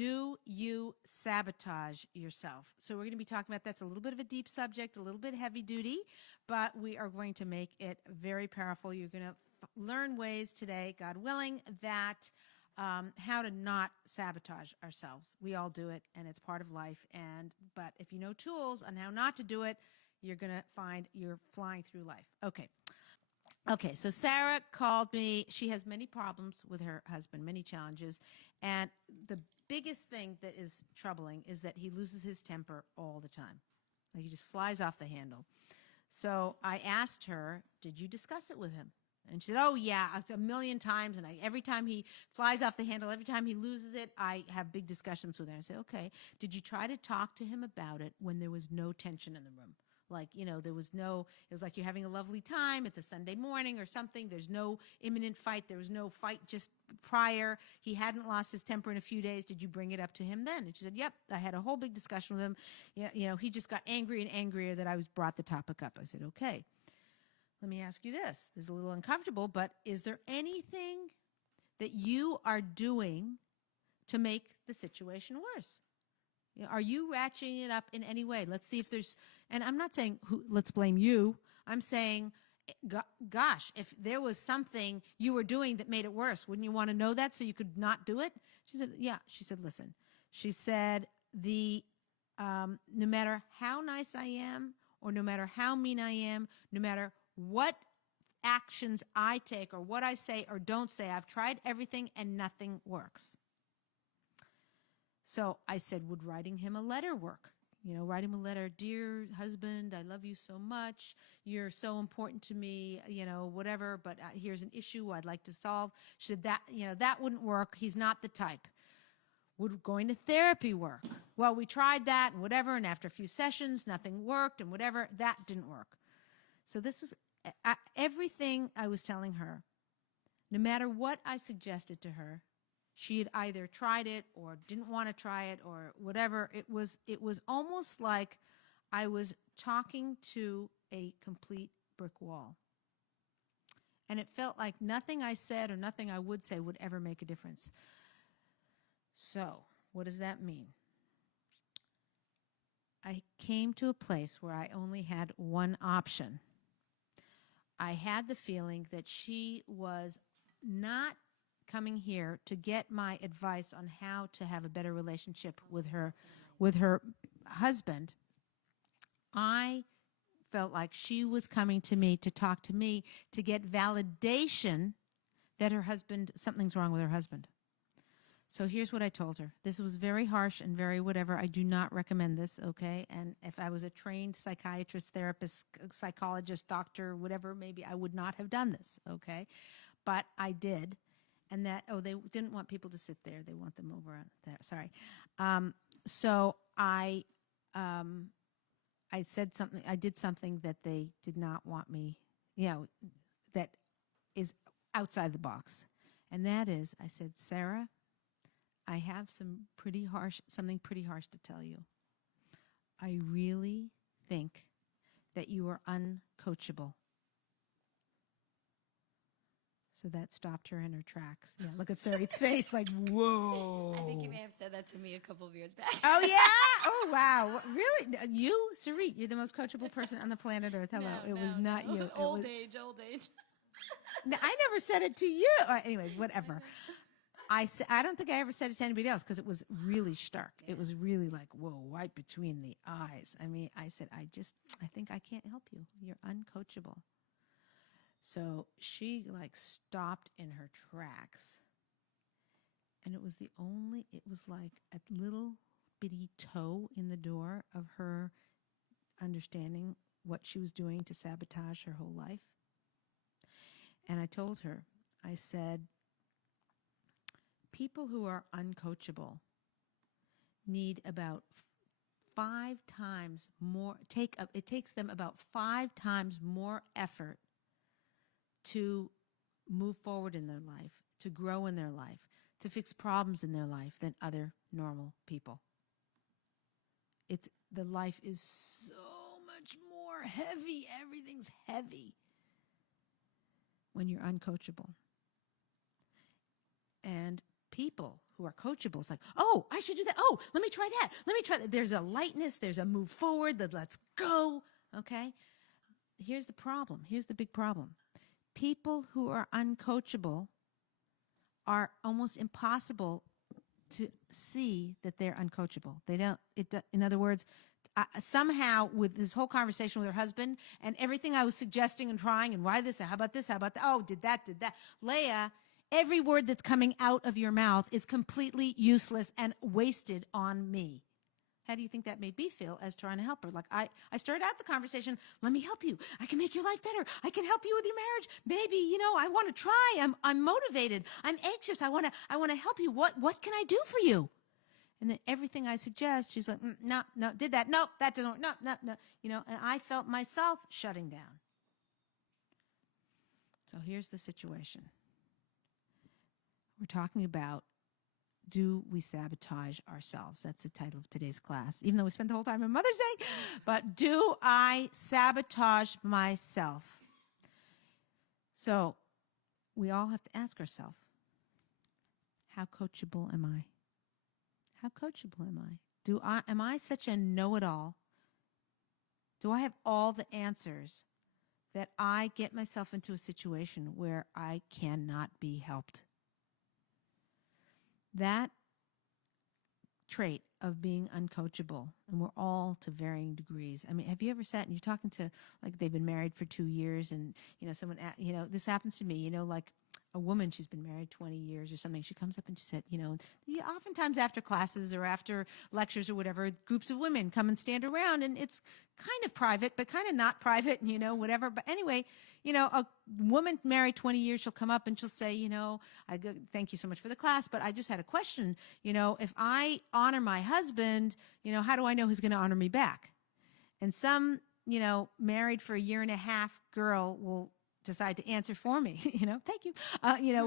Do you sabotage yourself? So we're going to be talking about that's a little bit of a deep subject, a little bit heavy duty, but we are going to make it very powerful. You're going to learn ways today, God willing, that how to not sabotage ourselves. We all do it, and it's part of life. But if you know tools on how not to do it, you're going to find you're flying through life. Okay, so Sarah called me. She has many problems with her husband, many challenges. And the biggest thing that is troubling is that he loses his temper all the time. Like he just flies off the handle. So I asked her, did you discuss it with him? And she said, oh, yeah, a million times. And every time he flies off the handle, every time he loses it, I have big discussions with her. I said, okay, did you try to talk to him about it when there was no tension in the room? Like, there was it was like you're having a lovely time. It's a Sunday morning or something. There's no imminent fight. There was no fight just prior. He hadn't lost his temper in a few days. Did you bring it up to him then? And she said, yep, I had a whole big discussion with him. Yeah, he just got angry and angrier that I brought the topic up. I said, okay, let me ask you this. This is a little uncomfortable, but is there anything that you are doing to make the situation worse? Are you ratcheting it up in any way? Let's see if there's, and I'm not saying let's blame you. I'm saying, gosh, if there was something you were doing that made it worse, wouldn't you want to know that so you could not do it? She said, yeah. She said, listen, she said, no matter how nice I am, or no matter how mean I am, no matter what actions I take or what I say or don't say, I've tried everything and nothing works. So I said, would writing him a letter work? Write him a letter, dear husband, I love you so much. You're so important to me, whatever, but here's an issue I'd like to solve. She said that wouldn't work. He's not the type. Would going to therapy work? Well, we tried that and whatever, and after a few sessions, nothing worked and whatever, that didn't work. So this was everything I was telling her. No matter what I suggested to her, she had either tried it or didn't want to try it or whatever. It was almost like I was talking to a complete brick wall. And it felt like nothing I said or nothing I would say would ever make a difference. So what does that mean? I came to a place where I only had one option. I had the feeling that she was not coming here to get my advice on how to have a better relationship with her husband. I felt like she was coming to me to talk to me to get validation that something's wrong with her husband. So here's what I told her. This was very harsh and very whatever. I do not recommend this, okay? And if I was a trained psychiatrist, therapist, psychologist, doctor, whatever, maybe I would not have done this, okay? But I did. And they didn't want people to sit there. They want them over there. Sorry. So I said something. I did something that they did not want me, that is outside the box. And that is, I said, Sarah, I have something pretty harsh to tell you. I really think that you are uncoachable. So that stopped her in her tracks. Yeah, look at Sarit's face, like, whoa. I think you may have said that to me a couple of years back. Oh, yeah? Oh, wow. Really? You, Sarit, you're the most coachable person on the planet Earth. Hello. It was not you. Old age. No, I never said it to you. Anyways, whatever. I don't think I ever said it to anybody else because it was really stark. Yeah. It was really like, whoa, right between the eyes. I mean, I said, I think I can't help you. You're uncoachable. So she stopped in her tracks. And it was like a little bitty toe in the door of her understanding what she was doing to sabotage her whole life. And I told her, I said, people who are uncoachable need about 5 times more, it takes them about 5 times more effort to move forward in their life, to grow in their life, to fix problems in their life than other normal people. The life is so much more heavy. Everything's heavy when you're uncoachable. And people who are coachable. It's like, oh, I should do that. Oh, let me try that. Let me try that. There's a lightness. There's a move forward. That let's go. Okay. Here's the problem. Here's the big problem. People who are uncoachable are almost impossible to see that they're uncoachable. They don't. In other words, somehow with this whole conversation with her husband and everything I was suggesting and trying and why this, how about this, how about that? Oh, did that. Leah, every word that's coming out of your mouth is completely useless and wasted on me. How do you think that made me feel as trying to help her? Like I started out the conversation, let me help you. I can make your life better. I can help you with your marriage. Maybe, I want to try. I'm motivated. I'm anxious. I want to help you. What can I do for you? And then everything I suggest, she's like, no, did that. No, that doesn't work. No. And I felt myself shutting down. So here's the situation. We're talking about, do we sabotage ourselves? That's the title of today's class, even though we spent the whole time on Mother's Day. But do I sabotage myself? So we all have to ask ourselves, how coachable am I? How coachable am I? Am I such a know-it-all? Do I have all the answers that I get myself into a situation where I cannot be helped? That trait of being uncoachable, and we're all to varying degrees. I mean, have you ever sat and you're talking to, like, they've been married for 2 years and, someone, this happens to me, like a woman, she's been married 20 years or something. She comes up and she said, oftentimes after classes or after lectures or whatever, groups of women come and stand around and it's kind of private, but kind of not private, whatever. But anyway, a woman married 20 years, she'll come up and she'll say, thank you so much for the class, but I just had a question. If I honor my husband, how do I know he's going to honor me back? And some, married for a year and a half girl will decide to answer for me, thank you,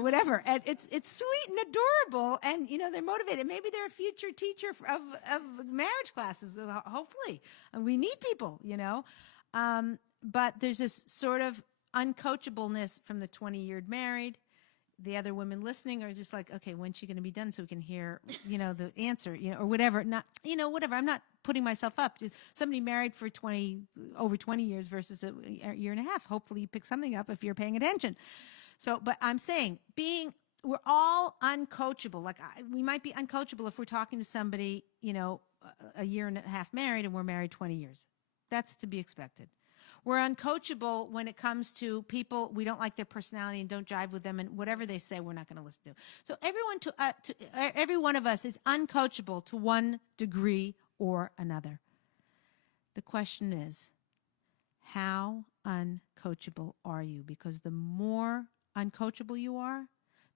whatever. And it's sweet and adorable. And, they're motivated. Maybe they're a future teacher of marriage classes. Hopefully we need people, but there's this sort of uncoachableness from the 20-year married. The other women listening are just like, okay, when's she going to be done so we can hear, the answer, or whatever. Not, whatever. I'm not putting myself up. Just somebody married for over 20 years versus a year and a half. Hopefully you pick something up if you're paying attention. So, but I'm saying we're all uncoachable. Like we might be uncoachable if we're talking to somebody, a year and a half married and we're married 20 years. That's to be expected. We're uncoachable when it comes to people we don't like their personality and don't jive with them, and whatever they say, we're not going to listen to. So every one of us is uncoachable to one degree or another. The question is, how uncoachable are you? Because the more uncoachable you are,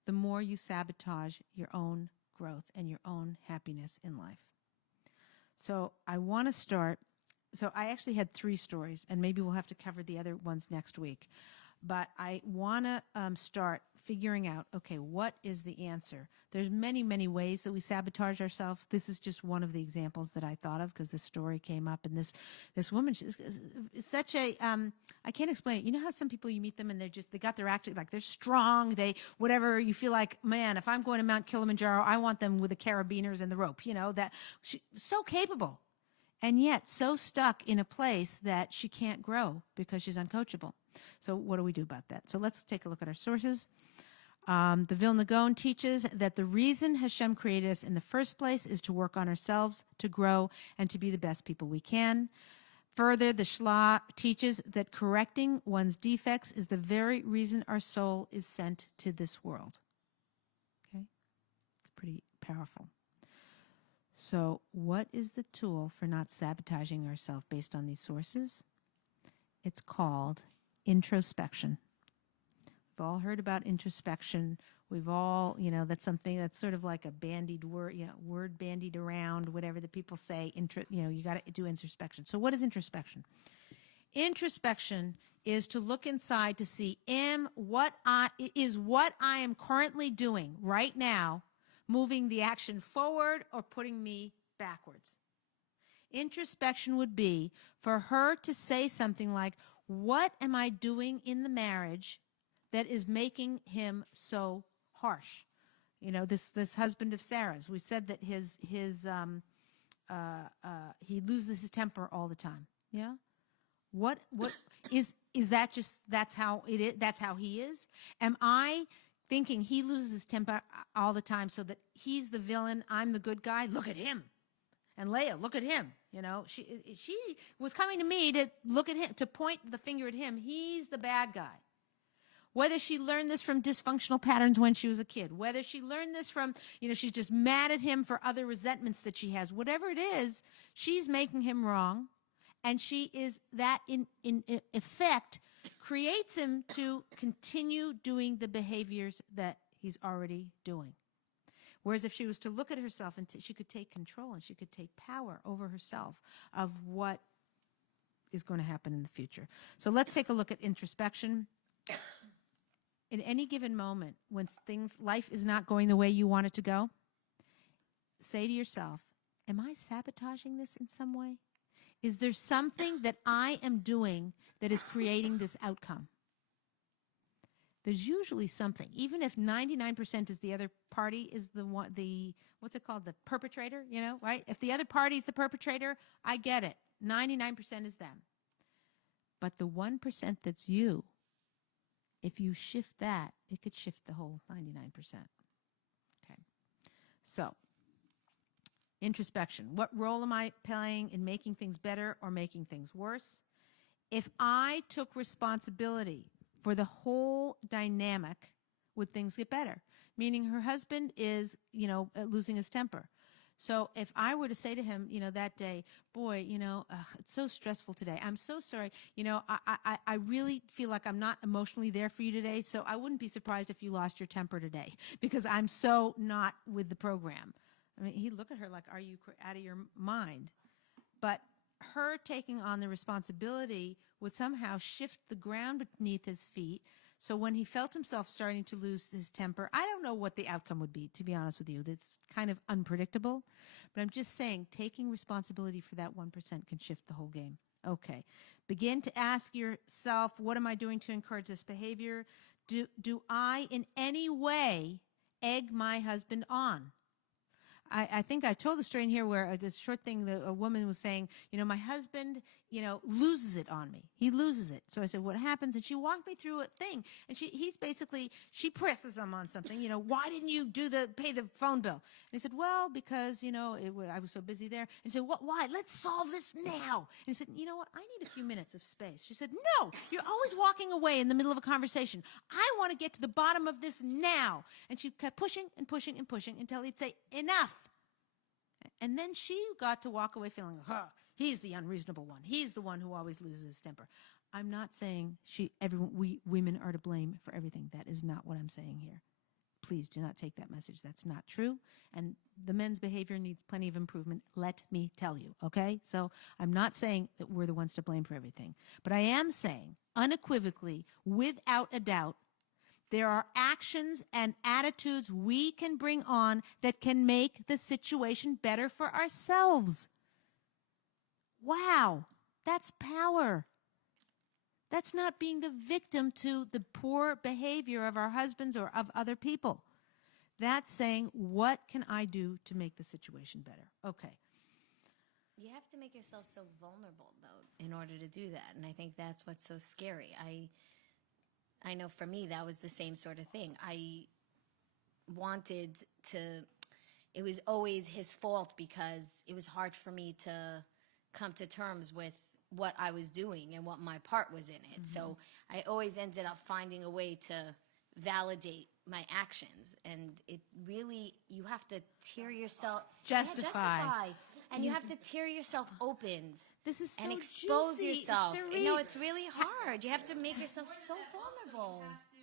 the more you sabotage your own growth and your own happiness in life. So I want to start. So I actually had 3 stories, and maybe we'll have to cover the other ones next week. But I want to start figuring out, okay, what is the answer? There's many, many ways that we sabotage ourselves. This is just one of the examples that I thought of because this story came up. And this woman is such a, I can't explain it. You know how some people, you meet them and they got their act, like they're strong. Whatever, you feel like, man, if I'm going to Mount Kilimanjaro, I want them with the carabiners and the rope, that she's so capable. And yet so stuck in a place that she can't grow because she's uncoachable. So what do we do about that? So let's take a look at our sources. The Vilna Gaon teaches that the reason Hashem created us in the first place is to work on ourselves, to grow, and to be the best people we can. Further, the Shla teaches that correcting one's defects is the very reason our soul is sent to this world. Okay? It's pretty powerful. So what is the tool for not sabotaging ourselves based on these sources? It's called introspection. We've all heard about introspection. We've all, that's something that's sort of like a bandied word, word bandied around, whatever the people say, you got to do introspection. So what is introspection? Introspection is to look inside to see, what I am currently doing right now moving the action forward or putting me backwards. Introspection would be for her to say something like, what am I doing in the marriage that is making him so harsh? You know, this husband of Sarah's. We said that he loses his temper all the time. Yeah. What is that? Just that's how it is. That's how he is. Am I thinking he loses his temper all the time so that he's the villain, I'm the good guy? Look at him. And Leah, look at him. You know, she was coming to me to look at him, to point the finger at him. He's the bad guy. Whether she learned this from dysfunctional patterns when she was a kid, whether she learned this from, she's just mad at him for other resentments that she has, whatever it is, she's making him wrong. And she is that in effect creates him to continue doing the behaviors that he's already doing. Whereas if she was to look at herself and she could take control and she could take power over herself of what is going to happen in the future. So let's take a look at introspection. In any given moment, when life is not going the way you want it to go, say to yourself, am I sabotaging this in some way? Is there something that I am doing that is creating this outcome? There's usually something, even if 99% is the other party is what's it called? The perpetrator, right? If the other party is the perpetrator, I get it. 99% is them. But the 1% that's you, if you shift that, it could shift the whole 99%. Okay. So, introspection. What role am I playing in making things better or making things worse? If I took responsibility for the whole dynamic, would things get better? Meaning her husband is, losing his temper. So if I were to say to him, that day, boy, it's so stressful today. I'm so sorry. I really feel like I'm not emotionally there for you today. So I wouldn't be surprised if you lost your temper today because I'm so not with the program. I mean, he'd look at her like, are you out of your mind? But her taking on the responsibility would somehow shift the ground beneath his feet. So when he felt himself starting to lose his temper, I don't know what the outcome would be, to be honest with you. That's kind of unpredictable. But I'm just saying, taking responsibility for that 1% can shift the whole game. Okay. Begin to ask yourself, what am I doing to encourage this behavior? Do I in any way egg my husband on? I think I told the story in here where this short thing, a woman was saying, my husband, loses it on me. He loses it. So I said, what happens? And she walked me through a thing. And she presses him on something, why didn't you pay the phone bill? And he said, well, because, I was so busy there. And he said, what, why? Let's solve this now. And he said, you know what? I need a few minutes of space. She said, no, you're always walking away in the middle of a conversation. I want to get to the bottom of this now. And she kept pushing and pushing and pushing until he'd say, enough. And then she got to walk away feeling, he's the unreasonable one. He's the one who always loses his temper. I'm not saying we women are to blame for everything. That is not what I'm saying here. Please do not take that message. That's not true. And the men's behavior needs plenty of improvement. Let me tell you, okay? So I'm not saying that we're the ones to blame for everything. But I am saying unequivocally, without a doubt, there are actions and attitudes we can bring on that can make the situation better for ourselves. Wow, that's power. That's not being the victim to the poor behavior of our husbands or of other people. That's saying, what can I do to make the situation better? Okay. You have to make yourself so vulnerable, though, in order to do that. And I think that's what's so scary. I know for me, that was the same sort of thing. I wanted to, it was always his fault because it was hard for me to come to terms with what I was doing and what my part was in it. Mm-hmm. So I always ended up finding a way to validate my actions. And it really, you have to tear yourself. Justify. And you have to tear yourself open. This is so and expose juicy. yourself. Serene. No, it's really hard. You have to make yourself so vulnerable. You have to,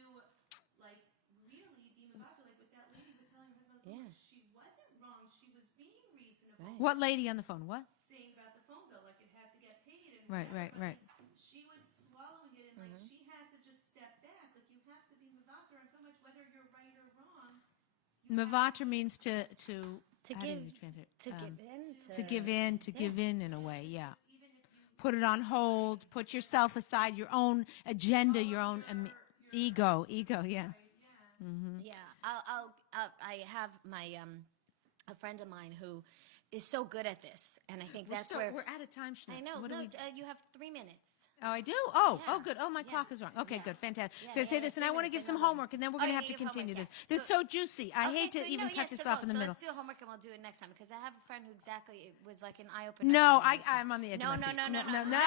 really be about like what that lady was telling her husband. Yeah. She wasn't wrong. She was being reasonable. Right. What lady on the phone? What? Saying about the phone bill, like it had to get paid. And right. She was swallowing it, and she had to just step back. Like you have to be mavater on so much, whether you're right or wrong. Mavater means to give in a way, yeah. Put it on hold, put yourself aside, your own agenda, your own ego, yeah. Mm-hmm. Yeah, I have my a friend of mine who is so good at this, and I think that's where we're out of time, Sinead. I know. What No, do we... you have 3 minutes. Oh, I do? Oh, Yeah. good. Oh, my Yeah. clock is wrong. Okay, Yeah. good. Fantastic. Yeah, Going to say yeah, this, and 3 I want to minutes give some and over. homework, and then we're Oh, going to you have to give homework, continue yeah. this. This is so juicy. I hate to so, even cut this off in the middle. Let's do homework and we'll do it next time because I have a friend who exactly, it was like an eye opener. No, for me. I'm on the edge No, of my no, seat. no, no, no, no. no.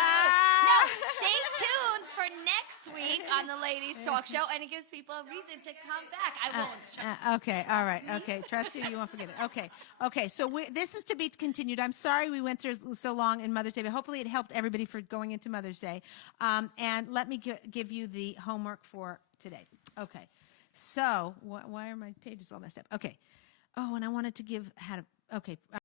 Stay tuned for next week on the Ladies Talk Show, and it gives people a reason to come back. I won't. Okay, all right. Okay, trust you. You won't forget it. Okay. So this is to be continued. I'm sorry we went through so long in Mother's Day, but hopefully it helped everybody for going into Mother's Day. And let me give you the homework for today. Okay. So why are my pages all messed up? Okay. Oh, and I wanted to give okay.